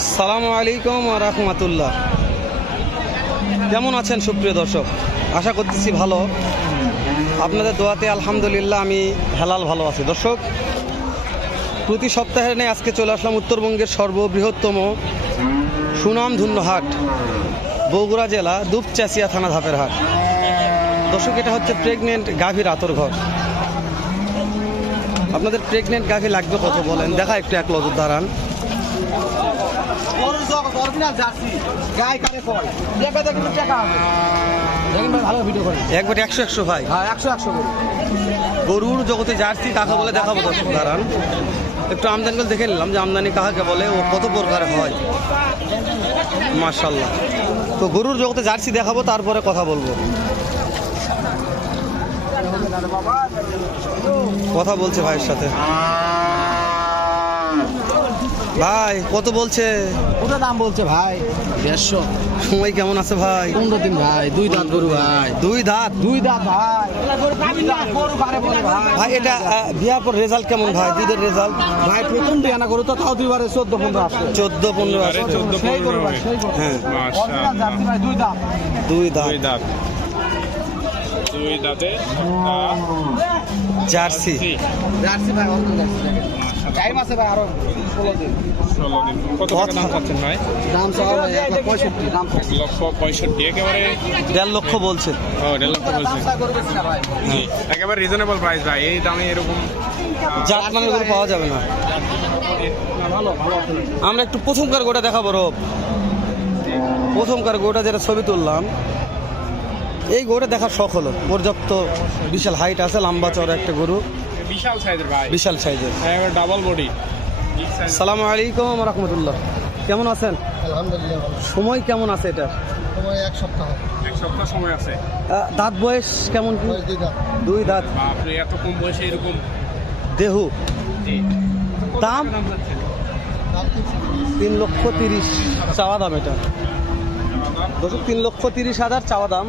আসসালামু আলাইকুম ওয়া রাহমাতুল্লাহ। কেমন আছেন সুপ্রিয় দর্শক? আশা করতেছি ভালো। আপনাদের দোয়াতে আলহামদুলিল্লাহ আমি হেলাল ভালো আছি। দর্শক, প্রতি সপ্তাহে নেই আজকে চলে আসলাম উত্তরবঙ্গের সর্ববৃহত্তম সুনামধন্য হাট, বগুড়া জেলা দুপচাচিয়া থানা ধাপের হাট। দর্শক, এটা হচ্ছে প্রেগনেন্ট গাভীর আতর ঘর। আপনাদের প্রেগনেন্ট গাভী লাগবে কত বলেন? দেখা একটু এক নজর দাঁড়ান। একবারে 100 ভাই, 100 গরুর জগতে জার্সি কাকে বলে দেখাবো। দর্শক দাঁড়ান, একটু আমদানিগুলো দেখে নিলাম যে আমদানি কাকে বলে ও কত প্রকার হয়। মাশাআল্লাহ। তো গরুর জগতে জার্সি দেখাবো, তারপরে কথা বলবো। কথা বলছে ভাইয়ের সাথে। ভাই কত বলছে? ওটা দাম বলছে ভাই 150। সময় কেমন আছে ভাই? 15 দিন ভাই, 2 দাঁত গরু ভাই। 2 দাঁত? 2 দাঁত ভাই। গরু বারে বলে ভাই। ভাই এটা বিয়ার পর রেজাল্ট কেমন ভাই? দুধের রেজাল্ট ভাই প্রথম বিয়ানা গরু তো তাও দুইবারে 14-15 আসছে। 14-15 আসছে। সেই গরু ভাই, সেই গরু। হ্যাঁ মাশাআল্লাহ। জাতি ভাই 2 দাঁত। 2 দাঁত। 2 দাঁতে জার্সি। জার্সি ভাই, অন্য জার্সি দেখেন। টাইম আছে ভাই আরো 16 দিন। 16 দিন। কত টাকা দাম পাচ্ছেন ভাই? দাম চাওয়া ভাই 165 দাম। 1,65,000 একেবারে 1.5 লক্ষ বলছে। ও 1.5 লক্ষ বলছে। দাম করে বেশি না ভাই। জি, একেবারে রিজনেবল প্রাইস ভাই। এই দামে এরকম জাত মানের গরু পাওয়া যাবে না। ভালো ভালো আছে। আমরা একটু প্রথমকার গোটা দেখাবো। রব, প্রথমকার গোটা যেটা ছবি তুললাম, এই গরুটা দেখার শখ হলো। পর্যাপ্ত বিশাল হাইট আছে, লম্বা চওড়া একটা গরু, বিশাল সাইজের ভাই, বিশাল সাইজের। একেবারে ডাবল বডি। আসসালামু আলাইকুম ওয়া রাহমাতুল্লাহ। কেমন আছেন? আলহামদুলিল্লাহ ভালো। সময় কেমন আছে এটা? সময় 1 সপ্তাহ। 1 সপ্তাহ সময় আছে। দাঁত বয়স কেমন কি? 2 দাঁত। 2 দাঁত। বাপরে, এত কম বয়সে এরকম। দেহু। জি। দাম দাম যাচ্ছে 3,30,000 চাওয়া দাম। এটা দর্শক 3,30,000 চাওয়া দাম।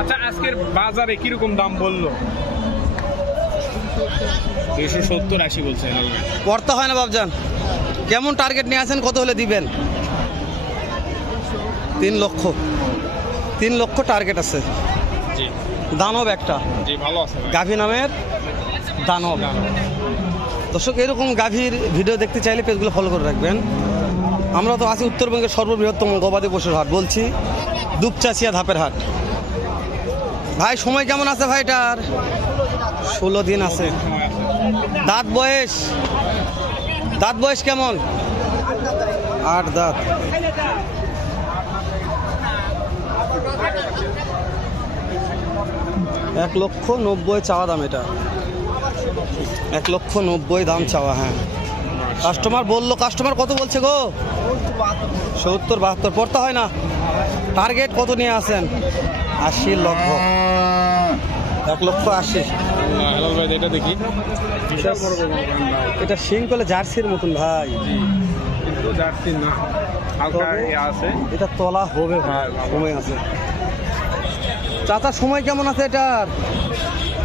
আচ্ছা, আজকের বাজারে কিরকম দাম বললো? 270-80 বলছে। পড়তে হয় না বাবজান। কেমন টার্গেট নিয়ে আসেন? কত হলে দিবেন? 3 লক্ষ। 3 লক্ষ টার্গেট আছে। জি দানব একটা জি, ভালো আছে ভাই। গাভী নামের দানব। দর্শক, এরকম গাভীর ভিডিও দেখতে চাইলে পেজগুলো ফলো করে রাখবেন। আমরা তো আছি উত্তরবঙ্গের সর্ববৃহত্তম গবাদি পশুর হাট, বলছি দুপচাচিয়া ধাপের হাট। ভাই সময় কেমন আছে ভাইটার? 16 দিন আছে। দাঁত বয়স? দাঁত বয়স কেমন? 8 দাঁত। এক লক্ষ 90 চাওয়া দাম। এটা 1,90,000 দাম চাওয়া। হ্যাঁ, কাস্টমার বললো। কাস্টমার কত বলছে গো? 70-72 পড়তে হয় না। টার্গেট কত নিয়ে আসেন? 80 লক্ষ। 1,80,000। হেলাল ভাই, এটা দেখি। বিশাল বড় বড় গান্ডা। এটা সিংকলে জার্সির মতন ভাই, কিন্তু জার্সি না, হালকা তবে আছে। এটা তলা হবে ভাই, সময় আছে। চাচা সময় কেমন আছে এটার?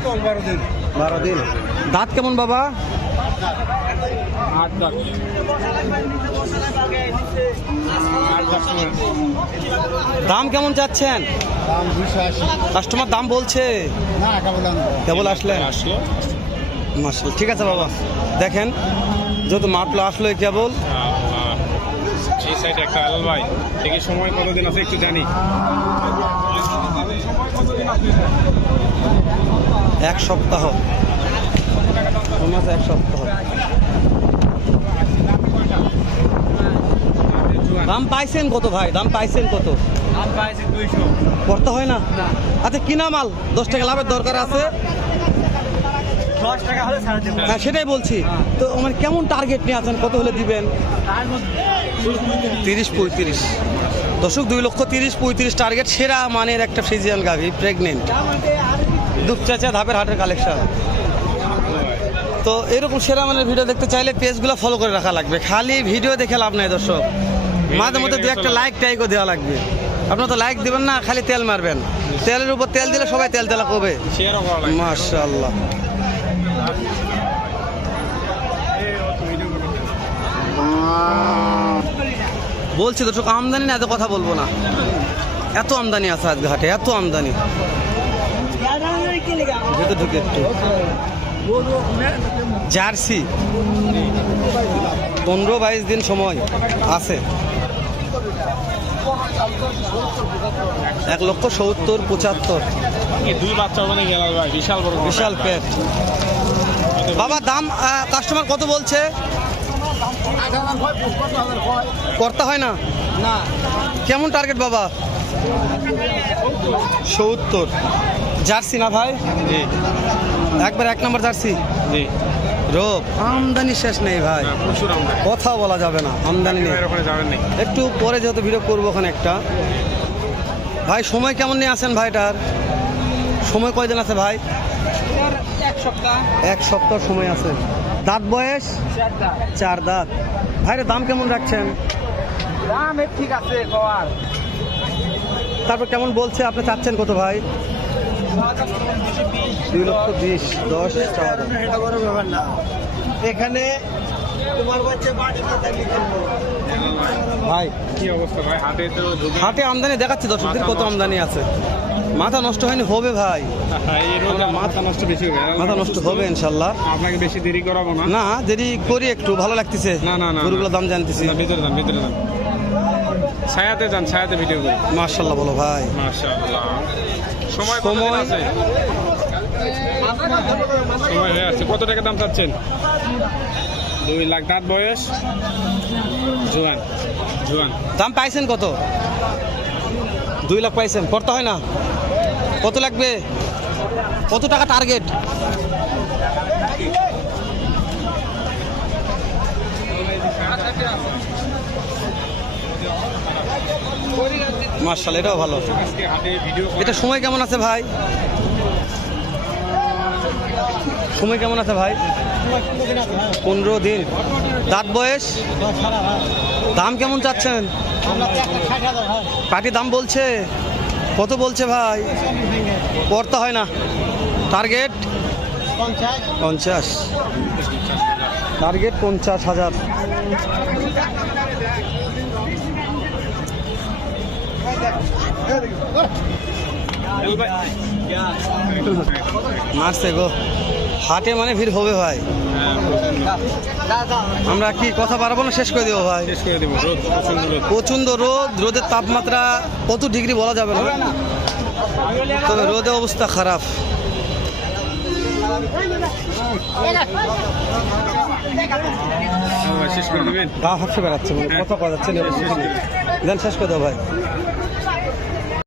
12 দিন। 12 দিন। দাঁত কেমন বাবা? 8 দাঁত। 8 দাঁত সময় আছে। দাম কেমন চাচ্ছেন? দাম 280। কাস্টমার দাম বলছে? না, কেবল আসলেন? আসলো। মাশাআল্লাহ, ঠিক আছে বাবা। দেখেন, যেহেতু মাপলো আসলো কেবল। এই সাইডে একটা হেলাল ভাই, দেখি সময় কতদিন আছে একটু জানি। 1 সপ্তাহ। 1 সপ্তাহ। দাম পাইছেন কত ভাই? দাম পাইছেন কত? দাম পাইছি 200। করতে হয় না? আচ্ছা, কিনা মাল 10 টাকা লাভের দরকার আছে। 10 টাকা হলে ছাড় দেব। হ্যাঁ, সেটাই বলছি। তো মানে কেমন টার্গেট নিয়ে আছেন? কত হলে দিবেন? 30-35। দর্শক, 2,30,000-35 টার্গেট। সেরা মানের একটা ফ্রিজিয়ান গাভী, প্রেগনেন্ট, দুপচাচিয়া ধাপের হাটের কালেকশন। তো এরকম সেরা মানের ভিডিও দেখতে চাইলে পেজগুলো ফলো করে রাখা লাগবে। খালি ভিডিও দেখে লাভ নাই দর্শক, মাঝে মধ্যে 2 একটা লাইক টাইকও দেওয়া লাগবে। আপনারা তো লাইক দিবেন না, খালি তেল মারবেন। তেলের উপর তেল দিলে সবাই তেল তেলা করবে। শেয়ারও করা লাগে। মাশাআল্লাহ। বলছি দর্শক আমদানি না, এত কথা বলবো না, এত আমদানি আছে আজকে হাটে, এত আমদানি। যেতে ঢুকে একটু জার্সি 15-22 দিন সময় আছে। 1,70,75 এই দুই বাচ্চা ওখানে গেল ভাই, বিশাল বড় বিশাল পেট। বাবা দাম কাস্টমার কত বলছে? করতে হয় না? না কেমন টার্গেট বাবা? 70। জার্সি না ভাই? জি একবার 1 নম্বর জার্সি। জি। রোব আমদানি শেষ নেই ভাই, হ্যাঁ, প্রচুর আমদানি। কথা বলা যাবে না, আমদানি নেই। ভাইয়ের ওখানে যাবেন নাকি? একটু পরে যেহেতু ভিডিও করবো ওখানে একটা। ভাই সময় কেমন নিয়ে আসেন ভাইটার? সময় কয়দিন আছে ভাই? 1 সপ্তাহ 1 সপ্তাহ সময় আছে। দাঁত বয়স 4 দাঁত। ভাইরে দাম কেমন রাখছেন? দাম ঠিক আছে কর তারপর কেমন বলছে, আপনি চাচ্ছেন কত ভাই? 2,20,000 10 চাওয়া দাম। এটা বড় ব্যাপার না এখানে তোমার বাচ্চা বাড়ি ভাই কি অবস্থা ভাই? হাটে তো ঢুকে হাটে আমদানি দেখাচ্ছি দর্শকদের কত আমদানি আছে। মাথা নষ্ট হয়নি, হবে ভাই, এই রোজা মাথা নষ্ট বেশি হবে। মাথা নষ্ট হবে ইনশাল্লাহ। আপনাকে বেশি দেরি করাবো না। না দেরি করি, একটু ভালো লাগতেছে, না না না গরুগুলোর দাম জানতেছি। না, ভিতরে যান, ভিতরে যান, ছায়াতে যান, ছায়াতে ভিডিও করি। মাশাল্লাহ বলো ভাই। মাশাআল্লাহ। সময় কতদিন আছে? সময় হয়ে আসছে। কত টাকা দাম চাচ্ছেন? 2 লাখ। দাঁত বয়স? জোয়ান জোয়ান। দাম পাইছেন কত? 2 লাখ পাইছেন, করতে হয় না? কত লাগবে? কত টাকা টার্গেট? মাশাআল্লাহ, এটাও ভালো। আজকে হাটে ভিডিও এটা সময় কেমন আছে ভাই? সময় কেমন আছে ভাই? 15 দিন। দাঁত বয়স? দাম কেমন চাচ্ছেন? পাটি দাম বলছে কত? বলছে ভাই করতে হয় না? টার্গেট 50। টার্গেট 50,000। মারছে গো, হাটে মানে ভিড় হবে ভাই। আমরা কি কথা পারবো না, শেষ করে দেবো ভাই। শেষ করে দেবো। রোদ প্রচন্ড রোদ। প্রচন্ড রোদ, রোদের তাপমাত্রা কত ডিগ্রি বলা যাবে না, তবে রোদের অবস্থা খারাপ। শেষ করে দেবেন। গা হাসে বেড়াচ্ছে, কথা কথা যাচ্ছে না, শেষ করে দেবো ভাই।